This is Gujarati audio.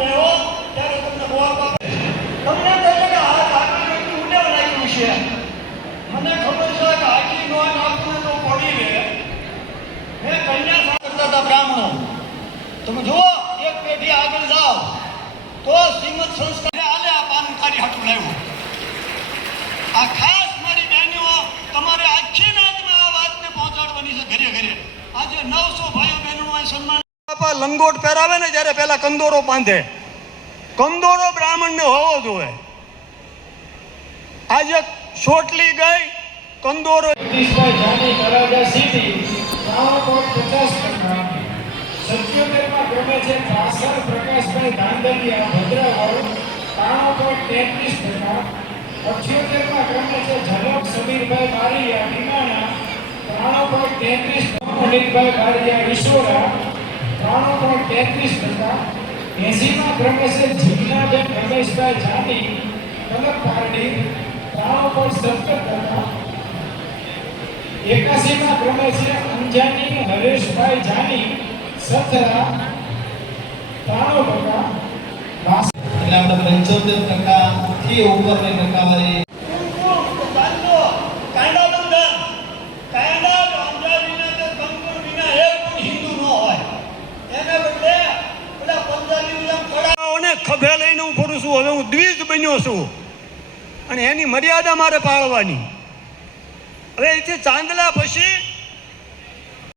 બેહો ત્યારે તમને બોલ બાપા તમને એમ થાય કે આ કાકા એટલું ઉડે લાગ્યું છે. મને ખબર છે કે આખી નોંધ આપણને તો પડી રહે. મેં કન્યા સાંભળતા હતા બ્રાહ્મણો. તમે જુઓ એક પેઢી આગળ જાઓ તો શ્રીમદ સંસ્કાર હાલે આ પાન તારી હાથું લાવ્યું. આ ખાસ મારી બહેનો તમારે આખી નાતમાં આ વાતને પહોંચાડવાની છે ઘરે ઘરે. આજે 900 ભાઈઓ બહેનોનું સન્માન બાપા લંગોટ પહેરાવે ને જ્યારે પહેલા કંદોરો બાંધે. કંદોરો બ્રાહ્મણને હોવો જોઈએ. આજે ચોટલી ગઈ કંદોરો 21 જાની કરાજા સીધી 50% સત્યોતેરમાં ક્રમે છે પાસર પ્રકાશભાઈ ધાંધલિયા ભદ્રાવાળું 93.33%. 78માં ક્રમે છે ઝલક સમીરભાઈ બારીયા ટીમાણા 93.33%. પંડિતભાઈ બારીયા ઈશ્વરા 93.33%. 80માં ક્રમે છે જીજ્ઞાબેન રમેશભાઈ જાની કલક પારડી 93.17%. 81માં ક્રમે છે અંજાની હરેશભાઈ જાની સથરા 93%. એટલે આપણે 75% થી ઉપરની ટકાવારી ખભે લઈને હું ફરું છું. હવે હું દ્વિજ બન્યો છું અને એની મર્યાદા મારે પાળવાની. હવે એથી ચાંદલા પછી